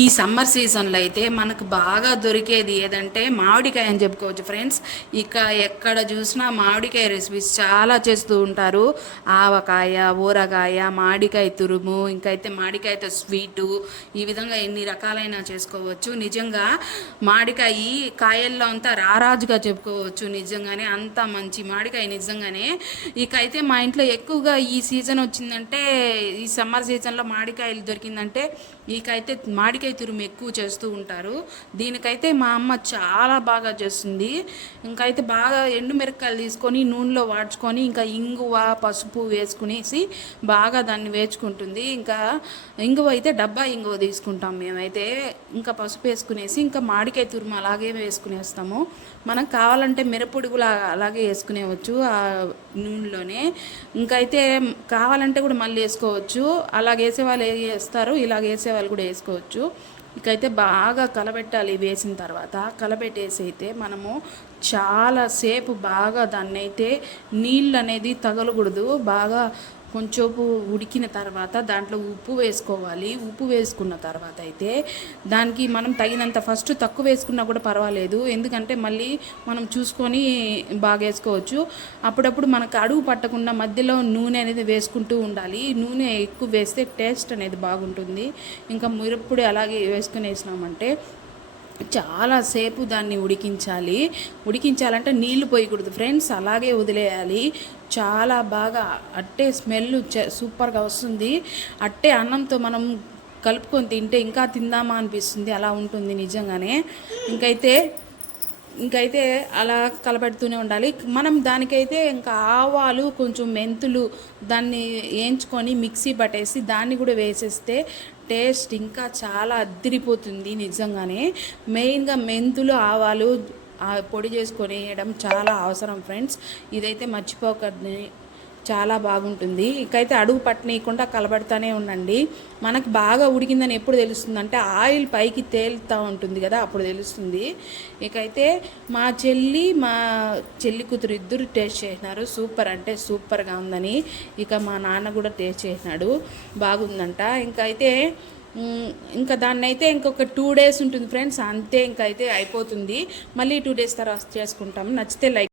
ఈ సమ్మర్ సీజన్లో అయితే మనకు బాగా దొరికేది ఏదంటే మామిడికాయ అని చెప్పుకోవచ్చు ఫ్రెండ్స్. ఇక ఎక్కడ చూసినా మామిడికాయ రెసిపీస్ చాలా చేస్తూ ఉంటారు. ఆవకాయ, ఊరగాయ, మామిడికాయ తురుము, ఇంకైతే మామిడికాయతో స్వీటు, ఈ విధంగా ఎన్ని రకాలైన చేసుకోవచ్చు. నిజంగా మామిడికాయ కాయల్లో అంతా రారాజుగా చెప్పుకోవచ్చు. నిజంగానే అంత మంచి మామిడికాయ నిజంగానే. ఇక అయితే మా ఇంట్లో ఎక్కువగా ఈ సీజన్ వచ్చిందంటే, ఈ సమ్మర్ సీజన్లో మామిడికాయలు దొరికిందంటే ఇకైతే మామిడికాయ తురుము ఎక్కువ చేస్తూ ఉంటారు. దీనికైతే మా అమ్మ చాలా బాగా చేస్తుంది. ఇంకైతే బాగా ఎండు మిరపకాయలు తీసుకొని నూనెలో వాడ్చుకొని ఇంకా ఇంగువ, పసుపు వేసుకునేసి బాగా దాన్ని వేచుకుంటుంది. ఇంకా ఇంగువ అయితే డబ్బా ఇంగువ తీసుకుంటాం మేమైతే. ఇంకా పసుపు వేసుకునేసి ఇంకా మామిడికాయ తురుము అలాగే వేసుకునేస్తాము. మనం కావాలంటే మిరపొడి కూడా అలాగే వేసుకునేవచ్చు ఆ నూనెలోనే. ఇంకైతే కావాలంటే కూడా మళ్ళీ వేసుకోవచ్చు. అలాగ వేసే వాళ్ళు వేస్తారు, ఇలాగ వేసే వాళ్ళు కూడా వేసుకోవచ్చు. ఇకైతే బాగా కలబెట్టాలి. వేసిన తర్వాత కలబెట్టేసి అయితే మనము చాలాసేపు బాగా దాన్ని అయితే నీళ్ళు అనేది తగలకూడదు. బాగా కొంచెంసేపు ఉడికిన తర్వాత దాంట్లో ఉప్పు వేసుకోవాలి. ఉప్పు వేసుకున్న తర్వాత అయితే దానికి మనం తగినంత, ఫస్ట్ తక్కువ వేసుకున్నా కూడా పర్వాలేదు, ఎందుకంటే మళ్ళీ మనం చూసుకొని బాగా వేసుకోవచ్చు. అప్పుడప్పుడు మనకు అడుగు పట్టకుండా మధ్యలో నూనె అనేది వేసుకుంటూ ఉండాలి. నూనె ఎక్కువ వేస్తే టేస్ట్ అనేది బాగుంటుంది. ఇంకా మిరప్పొడి అలాగే వేసుకునేసినామంటే చాలాసేపు దాన్ని ఉడికించాలంటే నీళ్లు పోయకూడదు ఫ్రెండ్స్, అలాగే వదిలేయాలి. చాలా బాగా అట్టే స్మెల్ సూపర్గా వస్తుంది. అట్టే అన్నంతో మనం కలుపుకొని తింటే ఇంకా తిందామా అనిపిస్తుంది, అలా ఉంటుంది నిజంగానే. ఇంకైతే అలా కలపెడుతూనే ఉండాలి. మనం దానికైతే ఇంకా ఆవాలు, కొంచెం మెంతులు దాన్ని వేయించుకొని మిక్సీ పట్టేసి దాన్ని కూడా వేసేస్తే టేస్ట్ ఇంకా చాలా అద్దిరిపోతుంది నిజంగానే. మెయిన్గా మెంతులు, ఆవాలు పొడి చేసుకొని వేయడం చాలా అవసరం ఫ్రెండ్స్. ఇదైతే మర్చిపోకండి, చాలా బాగుంటుంది. ఇకైతే అడుగు పట్టనీయకుండా కలబెడతానే ఉండండి. మనకు బాగా ఉడికిందని ఎప్పుడు తెలుస్తుంది అంటే ఆయిల్ పైకి తేలుతూ ఉంటుంది కదా, అప్పుడు తెలుస్తుంది. ఇకైతే మా చెల్లి కూతురు ఇద్దరు టేస్ట్ చేసినారు, సూపర్ అంటే సూపర్గా ఉందని. ఇక మా నాన్న కూడా టేస్ట్ చేసినాడు, బాగుందంట. ఇంకా దాన్ని అయితే ఇంకొక 2 days ఉంటుంది ఫ్రెండ్స్, అంతే. ఇంకైతే అయిపోతుంది. మళ్ళీ 2 days తర్వాత చేసుకుంటాం. నచ్చితే లైక్